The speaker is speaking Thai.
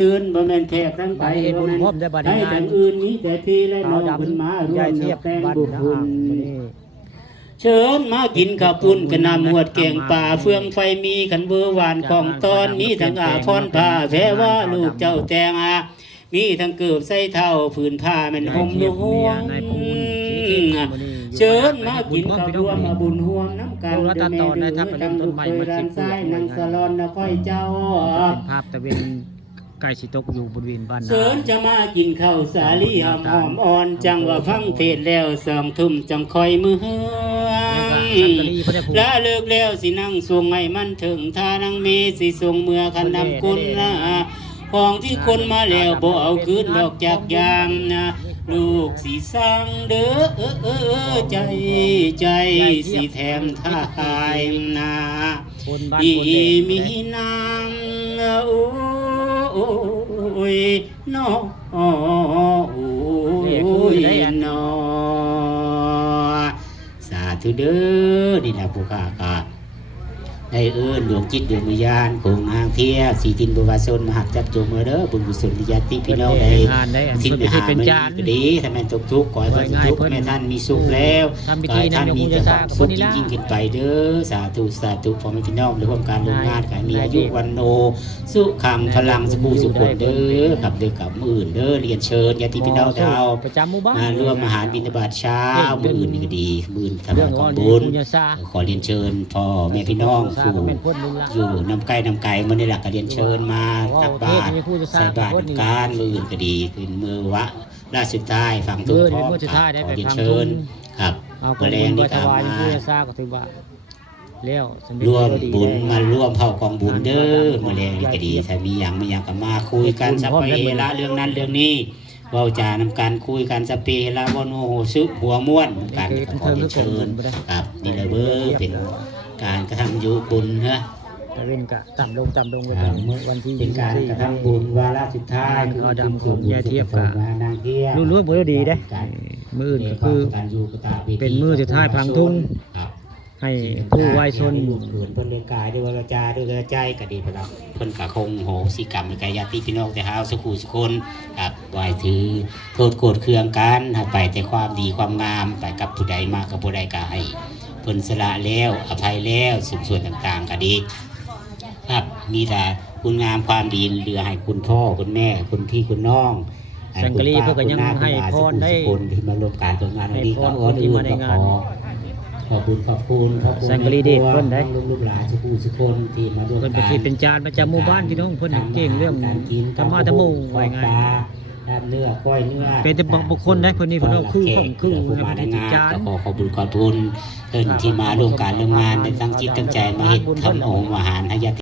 ตื่นบ่แม่นแขกทั้งไปบ่แม่นให้ทางอื่นนี้แต่พี่และน้องเพิ่นมาร่วมนับแต่งบุญคุณเชิญมากินข้าวปุ้นกะนำหวดแกงป่าเฟืองไฟมีขันเบอร์หวานของตอนมีทั้งอาพรผ้าแพ้ว่าลูกเจ้าแตงอามีทั้งเกือบใส่เท่าผืนผ้าแม่นห่มดูห่วงเชิญมากินข้าวรวมมาบุญห่วงน้ำกันเด้อแม่เด้อทั้งลูกเคยร้านซ้ายนางสลอนนะค่อยเจ้าภาพตะเวนไก่สิตกอยู่บริเวณบ้านเชิญจะมากินข้าวสาลีหอมหอมอ่อนจังว่าฟังเทศแล้ว2 ทุ่มจังคอยมือเฮืองละเลิกแล้วสินั่งสวงให้มันถึงท่านั่งเมสิทรงเมื่อคันนำกุลนะของที่คนมาแล้วบ่เอาคืนดอกจากยามนะลูกสิสร้างเด้อใจสิแถมทายนาอีมีนางโอ้ยน้อโอ้ยน้อสาธุเด้อนี่แหละผู้ข้ากาได้เอิ้นดวงจิตดวงวิญญาณคงหางเทียสีทินบุวาสนมหักจับจงมือเด้อบุญกุศลญาติพี่น้องได้ทิ้งไปหามันดีทำไมตกทุกข์ขอให้พ้นทุกข์แม่ท่านมีสุขแล้วขอให้ท่านมีแต่ความสุขยิ่งขึ้นไปเด้อสาธุพ่อแม่พี่น้องในร่วมการลงงานการมีอายุวันโนสุขังพลังสบู่สุขเด้อกับเด็กกับมืออื่นเด้อเรียนเชิญญาติพี่น้องดาวมาร่วมอาหารบิณฑบาตเช้ามืออื่นก็ดีมืออื่นทำบุญของบุญขอเรียนเชิญพ่อแม่พี่น้องอยู่น้ำไก่มันได้หลักการเรียนเชิญมาตักบาตรใส่บาตรการมืออื่นก็ดีขึ้นมือวะราชสุดท้ายฝั่งตัวพ่อขอเรียนเชิญครับเมื่อแรงนี่ครับมาร่วมบุญมาร่วมเผ่ากองบุญเด้อเมื่อแรงนี่ก็ดีถ้ามีอย่างไม่อย่างก็มาคุยกันสัพเพละเรื่องนั้นเรื่องนี้เว้าจานำการคุยกันสเปละวโนโหซึหัวม้วนกันขอเรียนเชิญครับนี่เลยเบอร์เป็นการกระทำยุบุญนะตะเวนกะต่ำลงไปวันที่เป็นการกระทำบุญวาระสุดท้ายคือดำของยาเทียบกะรู้ๆบ่ดีเด้มื้ออื่นก็คือเป็นมื้อสุดท้ายพังทุ่งให้ผู้วายชนเกินเพิ่นด้วยกายด้วยวาจาด้วยใจก็ดีไปแล้วเพิ่นก็คงโหสิกรรมในกายญาติพี่น้องแต่เฮาสุขุสุคนครับไหว้ถือโทษโกรธเคืองกันไปแต่ความดีความงามไปกับผู้ใดมากับผู้ใดก็ให้เพิ่นสละแล้วอภัยแล้วสืบส่วนต่างๆก็ดีครับมีแต่คุณงามความดีเหลือให้คุณพ่อคุณแม่คุณพี่คุณน้องสังกะรีเพื่อก็ยังให้พรได้คนที่มาร่วมการจัดงานวันนี้ก็อื่นก็ขอบคุณสังกะรีเด็ดเพิ่นได้ลูกหลานสุคนที่มาร่วมการเป็นจานประจำหมู่บ้านพี่น้องเพิ่นเก่งเรื่องธรรมะธรรมโมไว้ง่ายเนื้อก้อยเนื้อเป็นแต่บุคคลได้เพิ่นนี่เพิ่นเอาคือมาในงานก็ขอบคุณเพิ่นที่มาร่วมการเรื่องงานในตั้งจิตตั้งใจมาเฮ็ดทำองค์อาหารให้ญาติ